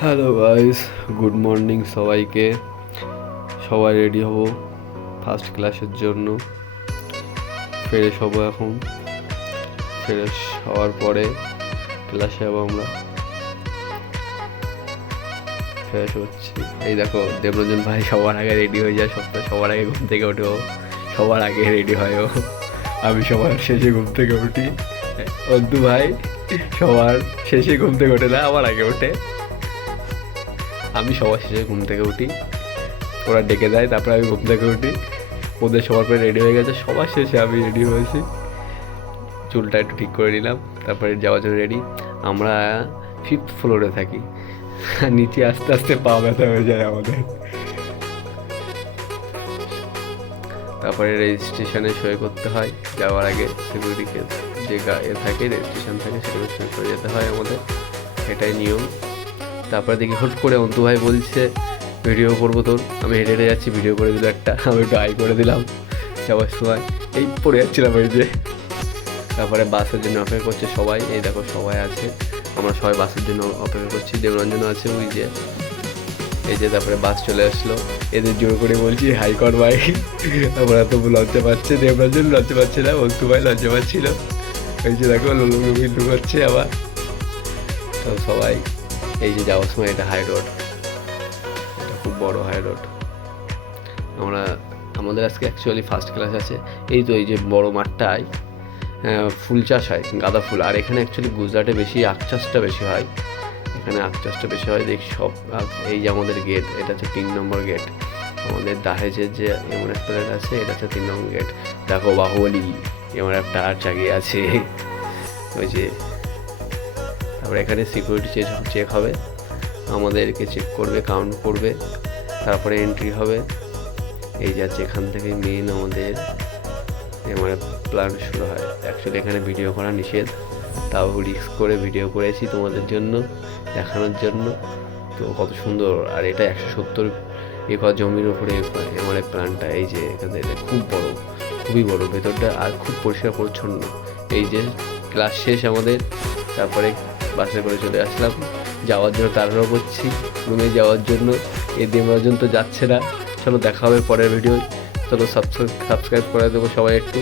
Hello guys, good morning সবাইকে। সবাই ready হব ফার্স্ট ক্লাসের জন্য। ফ্রেশ হবো এখন। ফ্রেশ হওয়ার পরে ক্লাসে যাবো আমরা। ফ্রেশ হচ্ছি, এই দেখো দেবরঞ্জন ভাই সবার আগে রেডি হয়ে যায়। সবার আগে ঘুম থেকে ওঠে ও, সবার আগে রেডি হয় ও। আমি সবার শেষে ঘুম থেকে উঠি। অন্তু ভাই সবার শেষে ঘুম থেকে ওঠে না, আমার আগে ওঠে। আমি সবার শেষে ঘুম থেকে উঠি, ওরা ডেকে দেয়, তারপরে আমি ঘুম থেকে উঠি। ওদের সবার পরে রেডি হয়ে গেছে, সবার শেষে আমি রেডি হয়েছি। চুলটা একটু ঠিক করে নিলাম, তারপরে যাওয়ার জন্য রেডি। আমরা 5th ফ্লোরে থাকি, নিচে আস্তে আস্তে পা ব্যথা হয়ে যায় আমাদের। তারপরে রেজিস্ট্রেশনে সই করতে হয় যাওয়ার আগে। সিকিউরিটিকে যে থাকে, রেজিস্ট্রেশন থাকে, সেখানে সই করে যেতে হয় আমাদের, এটাই নিয়ম। তারপরে দেখি হুট করে অন্তু ভাই বলছে ভিডিও করবো তোর। আমি হেঁটে হেঁটে যাচ্ছি, ভিডিও করে দিল একটা, আমি একটু আই করে দিলাম যাওয়ার সময়। এই পড়ে যাচ্ছিলাম এই যে। তারপরে বাসের জন্য অপেক্ষা করছে সবাই, এই দেখো সবাই আছে, আমরা সবাই বাসের জন্য অপেক্ষা করছি। দেবরঞ্জনও আছে ওই যে, এই যে। তারপরে বাস চলে আসলো, এদের জোর করে বলছি হাই কর ভাই। আমরা তো লজ্জা পাচ্ছে, দেবরঞ্জন লজ্জা পাচ্ছে না, অন্তু ভাই লজ্জা পাচ্ছিল। ওই যে দেখো লুলুমি করছে আবার। তো সবাই এই যে যাওয়ার সময়, এটা হাই রোড, এটা খুব বড় হাই রোড। আমাদের আজকে অ্যাকচুয়ালি ফার্স্ট ক্লাস আছে। এই তো এই যে বড় মাঠটায় ফুল চাষ হয়, গাঁদা ফুল। আর এখানে অ্যাকচুয়ালি গুজরাটে বেশি আখ চাষটা বেশি হয়, এখানে আখ চাষটা বেশি হয়। দেখি সব এই যে আমাদের গেট, এটা হচ্ছে 3 নম্বর গেট। আমাদের দাহেজের যে এমন একটা প্লেট আছে, এটা হচ্ছে 3 নম্বর গেট। দেখো বাহুবলী এমন একটা আর জাগিয়ে আছে ওই যে। তারপরে এখানে সিকিউরিটি চেক হবে, আমাদেরকে চেক করবে, কাউন্ট করবে, তারপরে এন্ট্রি হবে। এই যাচ্ছে এখান থেকে মেন আমাদের মানে প্ল্যান শুরু হয়। অ্যাকচুয়ালি এখানে ভিডিও করা নিষেধ, তাও রিস্ক করে ভিডিও করেছি তোমাদের জন্য, দেখানোর জন্য। তো কত সুন্দর। আর এটা 170 একর জমির উপরে আমার প্ল্যানটা। এই যে এখানে খুব বড়, খুবই বড় ভেতরটা, আর খুব পরিষ্কার পরিচ্ছন্ন। এই যে ক্লাস শেষ আমাদের, তারপরে বাসে করে চলে আসলাম যাওয়ার জন্য, তাড়াহুড়ো করছি রুমে যাওয়ার জন্য। এই দেবরঞ্জন তো যাচ্ছে না। চলো দেখা হবে পরের ভিডিও। চলো সাবস্ক্রাইব করে দেবো সবাই একটু।